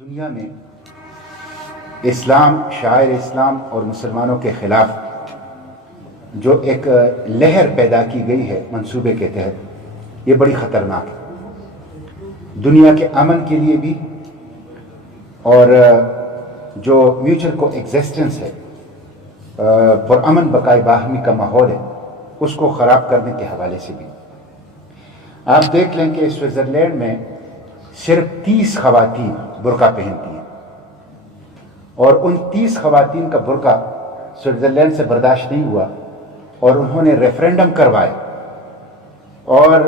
دنیا میں اسلام، شاعر اسلام اور مسلمانوں کے خلاف جو ایک لہر پیدا کی گئی ہے منصوبے کے تحت، یہ بڑی خطرناک ہے دنیا کے امن کے لیے بھی، اور جو میوچل کو ایگزسٹنس ہے، پرامن بقائے باہمی کا ماحول ہے، اس کو خراب کرنے کے حوالے سے بھی۔ آپ دیکھ لیں کہ سوئٹزرلینڈ میں صرف 30 خواتین برقع پہنتی ہیں، اور ان 30 خواتین کا برقع سوئٹزرلینڈ سے برداشت نہیں ہوا، اور انہوں نے ریفرینڈم کروائے اور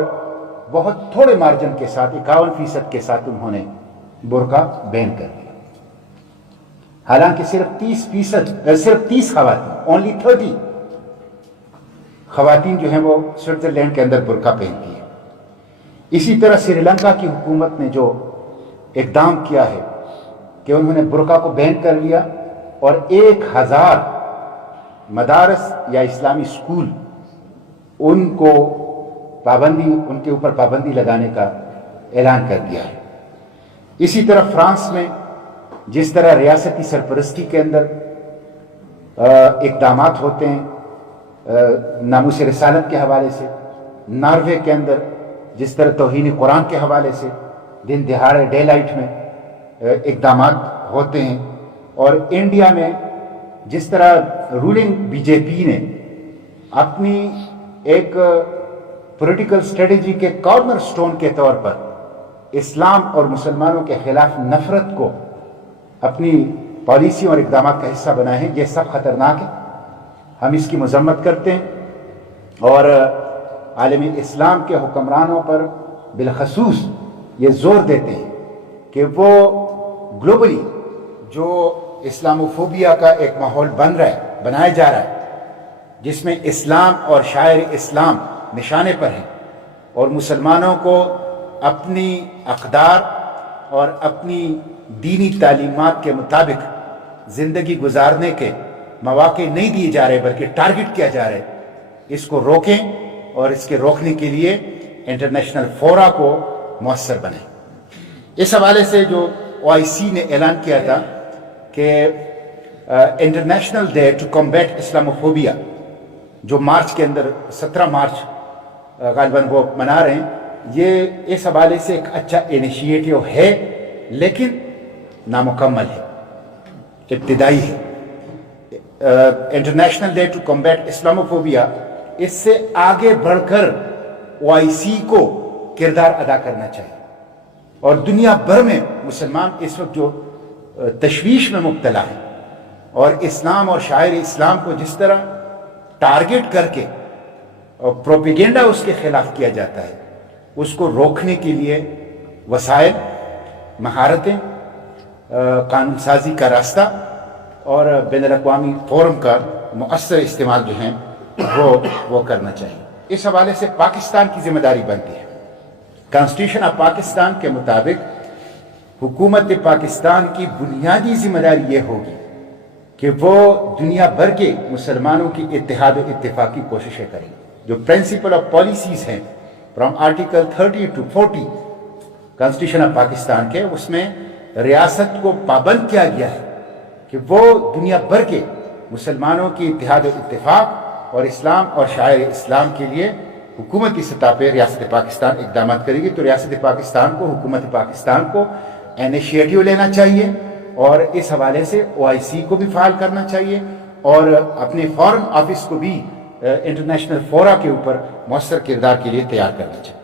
بہت تھوڑے مارجن کے ساتھ 51% کے ساتھ انہوں نے برقع بین کر دیا۔ حالانکہ صرف 30 خواتین، اونلی 30 خواتین جو ہیں وہ سوئٹزرلینڈ کے اندر برقع پہنتی ہیں۔ اسی طرح سری لنکا کی حکومت نے جو اقدام کیا ہے کہ انہوں نے برقع کو بین کر لیا، اور 1000 مدارس یا اسلامی اسکول ان کے اوپر پابندی لگانے کا اعلان کر دیا ہے۔ اسی طرح فرانس میں جس طرح ریاستی سرپرستی کے اندر اقدامات ہوتے ہیں ناموس رسالت کے حوالے سے، ناروے کے اندر جس طرح توہین قرآن کے حوالے سے دن دہاڑے ڈے لائٹ میں اقدامات ہوتے ہیں، اور انڈیا میں جس طرح رولنگ بی جے پی نے اپنی ایک پولیٹیکل اسٹریٹجی کے کارنر سٹون کے طور پر اسلام اور مسلمانوں کے خلاف نفرت کو اپنی پالیسی اور اقدامات کا حصہ بنائے ہیں، یہ سب خطرناک ہے۔ ہم اس کی مذمت کرتے ہیں، اور عالم اسلام کے حکمرانوں پر بالخصوص یہ زور دیتے ہیں کہ وہ گلوبلی جو اسلاموفوبیا کا ایک ماحول بنایا جا رہا ہے، جس میں اسلام اور شاعر اسلام نشانے پر ہیں، اور مسلمانوں کو اپنی اقدار اور اپنی دینی تعلیمات کے مطابق زندگی گزارنے کے مواقع نہیں دیے جا رہے بلکہ ٹارگٹ کیا جا رہا ہے، اس کو روکیں، اور اس کے روکنے کے لیے انٹرنیشنل فورا کو مؤثر بنائیں۔ اس حوالے سے جو OIC نے اعلان کیا تھا کہ international day to combat Islamophobia, جو مارچ کے اندر 17 مارچ غالباً وہ منا رہے ہیں، یہ اس حوالے سے ایک اچھا انیشیٹو ہے، لیکن نامکمل ہے، ابتدائی ہے۔ International day to combat Islamophobia, اس سے آگے بڑھ کر OIC کو کردار ادا کرنا چاہیے، اور دنیا بھر میں مسلمان اس وقت جو تشویش میں مبتلا ہیں، اور اسلام اور شاعر اسلام کو جس طرح ٹارگٹ کر کے اور پروپیگنڈا اس کے خلاف کیا جاتا ہے، اس کو روکنے کے لیے وسائل، مہارتیں، قانون سازی کا راستہ اور بین الاقوامی فورم کا مؤثر استعمال جو ہیں وہ کرنا چاہیے۔ اس حوالے سے پاکستان کی ذمہ داری بنتی ہے۔ کانسٹیٹیوشن آف پاکستان کے مطابق حکومت پاکستان کی بنیادی ذمہ داری یہ ہوگی کہ وہ دنیا بھر کے مسلمانوں کی اتحاد و اتفاق کی کوششیں کریں۔ جو پرنسپل آف پالیسیز ہیں from article 30 to 40 constitution of Pakistan کے، اس میں ریاست کو پابند کیا گیا ہے کہ وہ دنیا بھر کے مسلمانوں کی اتحاد و اتفاق اور اسلام اور شاعر اسلام کے لیے حکومتی سطح پہ ریاست پاکستان اقدامات کرے گی۔ تو ریاست پاکستان کو، حکومت پاکستان کو انیشیٹو لینا چاہیے، اور اس حوالے سے OIC کو بھی فعال کرنا چاہیے، اور اپنے فارن آفس کو بھی انٹرنیشنل فورا کے اوپر مؤثر کردار کے لیے تیار کرنا چاہیے۔